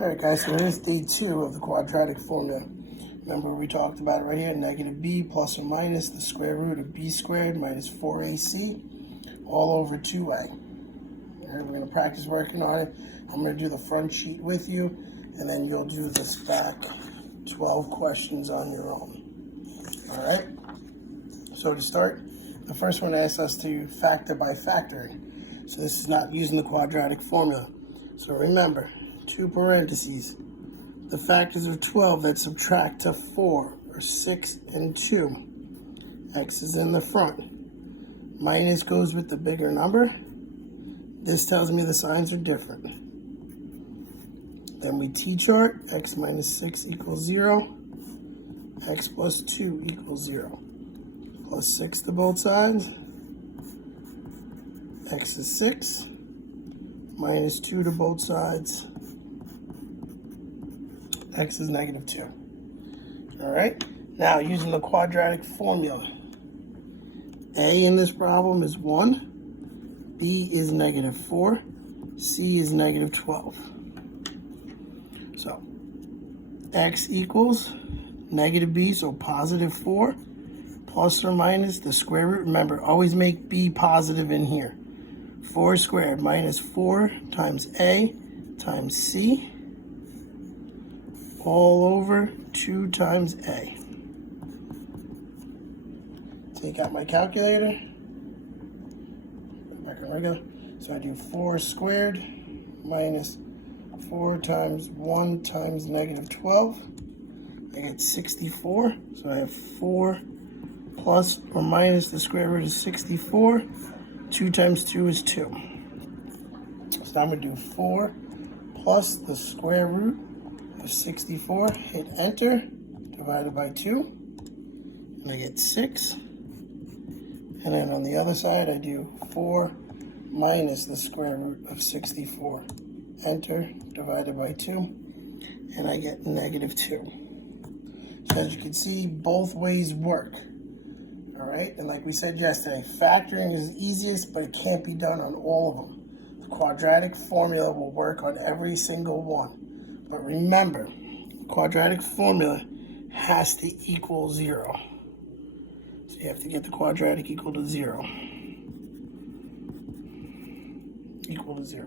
Alright guys, so this is day 2 of the quadratic formula. Remember we talked about it right here, negative b plus or minus the square root of b squared minus 4ac all over 2a. Alright, we're going to practice working on it. I'm going to do the front sheet with you, and then you'll do this back 12 questions on your own. Alright, so to start, the first one asks us to factor by factoring. So this is not using the quadratic formula. So remember, 2 parentheses, the factors of 12 that subtract to 4 are 6 and 2. X is in the front. Minus goes with the bigger number. This tells me the signs are different. Then we t-chart, x minus 6 equals 0, x plus 2 equals 0. Plus 6 to both sides, x is 6, minus 2 to both sides, x is negative 2. All right, now using the quadratic formula, a in this problem is 1, b is negative 4, c is negative 12. So x equals negative b, so positive 4, plus or minus the square root. Remember, always make b positive in here. 4 squared minus 4 times a times c all over 2 times a. Take out my calculator. Back on regular. So I do 4 squared minus 4 times 1 times negative 12. I get 64. So I have 4 plus or minus the square root of 64. 2 times 2 is 2. So I'm going to do 4 plus the square root of 64. Hit enter. Divided by 2. And I get 6. And then on the other side, I do 4 minus the square root of 64. Enter. Divided by 2. And I get negative 2. So as you can see, both ways work. All right, and like we said yesterday, factoring is the easiest, but it can't be done on all of them. The quadratic formula will work on every single one. But remember, the quadratic formula has to equal 0. So you have to get the quadratic equal to 0. Equal to 0.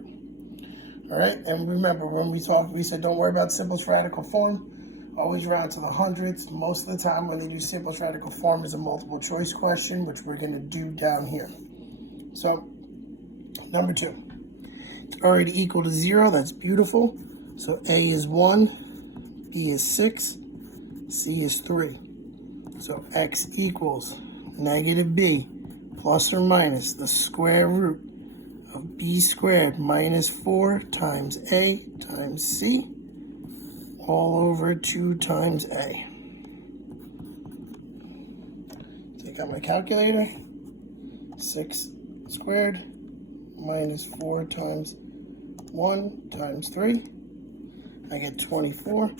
All right, and remember, when we talked, we said don't worry about simplest radical form. Always round to the hundreds. Most of the time when they do simplest radical form is a multiple choice question, which we're going to do down here. So, number 2. It's already equal to 0. That's beautiful. So A is 1, B is 6, C is 3. So X equals negative B plus or minus the square root of B squared minus 4 times A times C all over 2 times a. Take out my calculator. 6 squared minus 4 times 1 times 3. I get 24.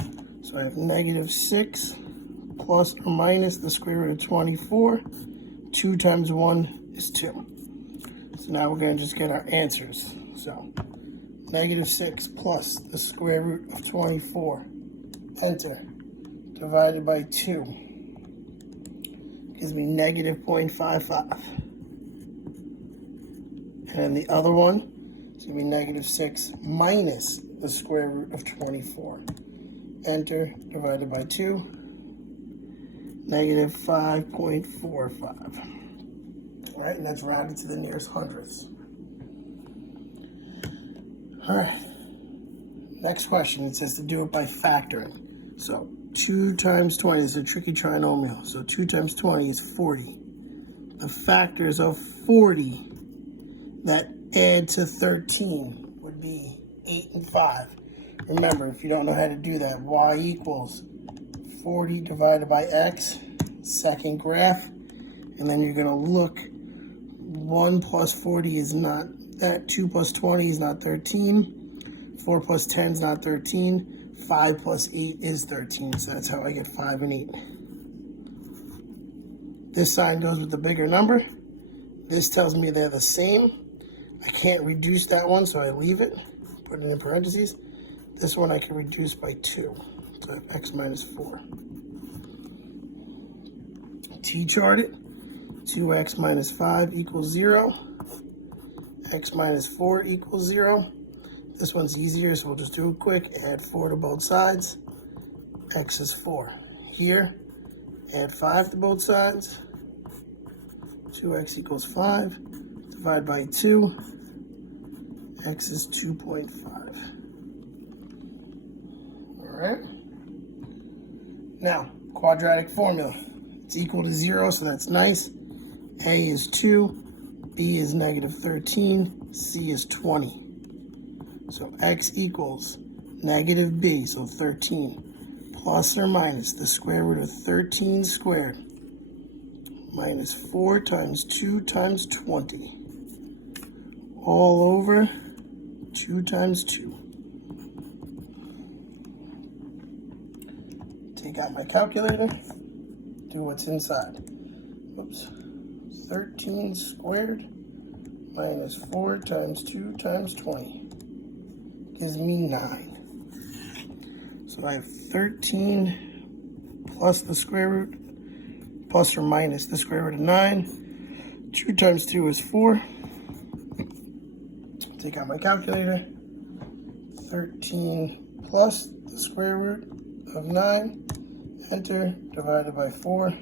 So I have negative 6 plus or minus the square root of 24. 2 times 1 is 2. So now we're going to just get our answers. So negative 6 plus the square root of 24. Enter. Divided by 2. Gives me negative 0.55. And then the other one is going to be negative 6 minus the square root of 24. Enter. Divided by 2. Negative 5.45. All right, and that's rounded to the nearest hundredths. All right. Next question, it says to do it by factoring. So 2 times 20 is a tricky trinomial. So 2 times 20 is 40. The factors of 40 that add to 13 would be 8 and 5. Remember, if you don't know how to do that, y equals 40 divided by x, second graph, and then you're going to look, 1 plus 40 is not that, 2 plus 20 is not 13, 4 plus 10 is not 13, 5 plus 8 is 13, so that's how I get 5 and 8. This sign goes with the bigger number. This tells me they're the same. I can't reduce that one, so I leave it, put it in parentheses. This one I can reduce by 2. So I have x minus 4. T-chart it. 2x minus 5 equals 0. X minus 4 equals 0. This one's easier, so we'll just do it quick. Add 4 to both sides. X is 4. Here, add 5 to both sides. 2x equals 5. Divide by 2. X is 2.5. All right. Now, quadratic formula. It's equal to 0, so that's nice. A is 2, B is negative 13, C is 20. So X equals negative B, so 13, plus or minus the square root of 13 squared minus 4 times 2 times 20, all over 2 times 2. Take out my calculator, do what's inside. Oops. 13 squared minus 4 times 2 times 20 gives me 9. So I have 13 plus the square root, plus or minus the square root of 9. 2 times 2 is 4. Take out my calculator. 13 plus the square root of 9. Enter, divided by 4,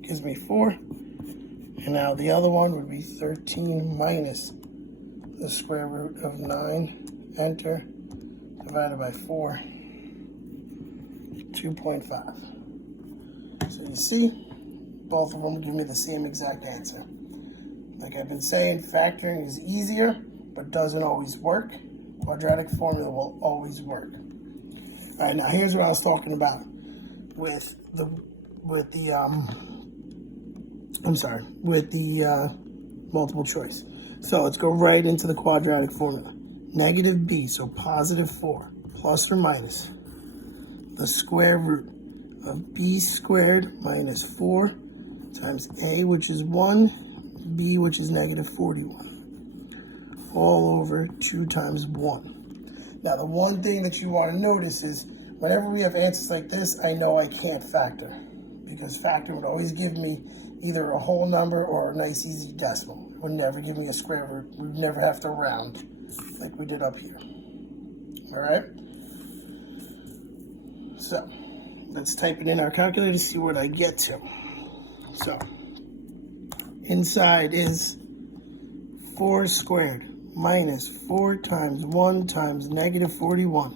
gives me 4. And now the other one would be 13 minus the square root of 9, enter, divided by 4, 2.5. So you see, both of them give me the same exact answer. Like I've been saying, factoring is easier, but doesn't always work. Quadratic formula will always work. All right, now here's what I was talking about with the multiple choice. So let's go right into the quadratic formula. Negative b, so positive 4, plus or minus the square root of b squared minus 4 times a, which is 1, b, which is negative 41, all over 2 times 1. Now, the one thing that you want to notice is whenever we have answers like this, I know I can't factor, because factor would always give me either a whole number or a nice easy decimal. It would never give me a square root. We'd never have to round like we did up here. All right? So, let's type it in our calculator to see what I get to. So, inside is 4 squared minus 4 times 1 times negative 41.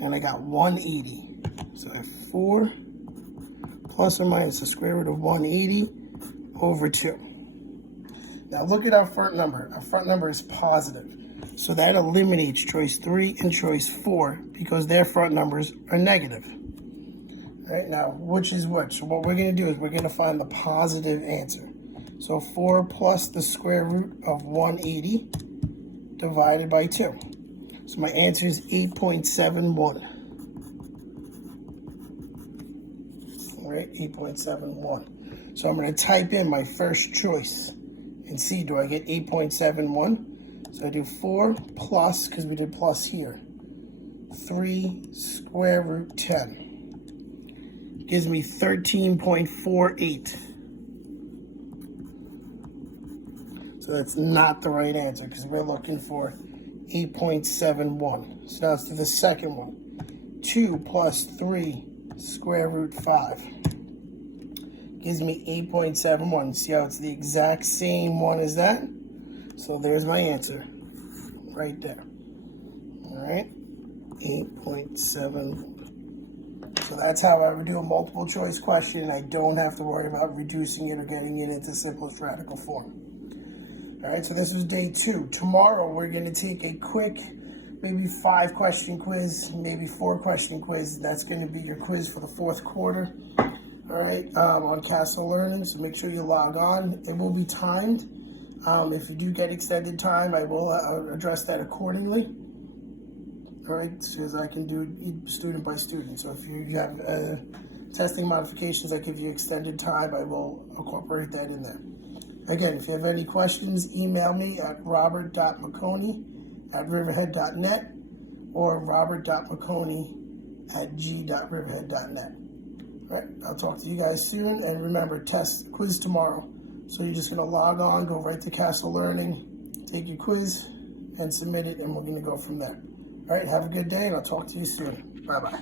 And I got 180. So I have 4 plus or minus the square root of 180 over 2. Now look at our front number. Our front number is positive. So that eliminates choice 3 and choice 4 because their front numbers are negative. All right, now which is which? So what we're going to do is we're going to find the positive answer. So 4 plus the square root of 180 divided by 2. So my answer is 8.71. All right, 8.71. So I'm going to type in my first choice and see, do I get 8.71? So I do 4 plus, because we did plus here, 3 square root 10. Gives me 13.48. So that's not the right answer because we're looking for 8.71. So now let's do the second one. 2 plus 3 square root 5 gives me 8.71. See how it's the exact same one as that? So there's my answer right there. All right, 8.71. So that's how I would do a multiple choice question. I don't have to worry about reducing it or getting it into simplest radical form. All right, so this was day 2. Tomorrow we're going to take a quick, maybe 5-question quiz, maybe 4-question quiz. That's going to be your quiz for the 4th quarter. All right, on Castle Learning. So make sure you log on. It will be timed. If you do get extended time, I will address that accordingly. All right, because I can do it student by student. So if you have testing modifications that give you extended time, I will incorporate that in there. Again, if you have any questions, email me at robert.mcconi@riverhead.net, or robert.mcconi@g.riverhead.net. All right, I'll talk to you guys soon. And remember, quiz tomorrow. So you're just going to log on, go right to Castle Learning, take your quiz, and submit it, and we're going to go from there. All right, have a good day, and I'll talk to you soon. Bye-bye.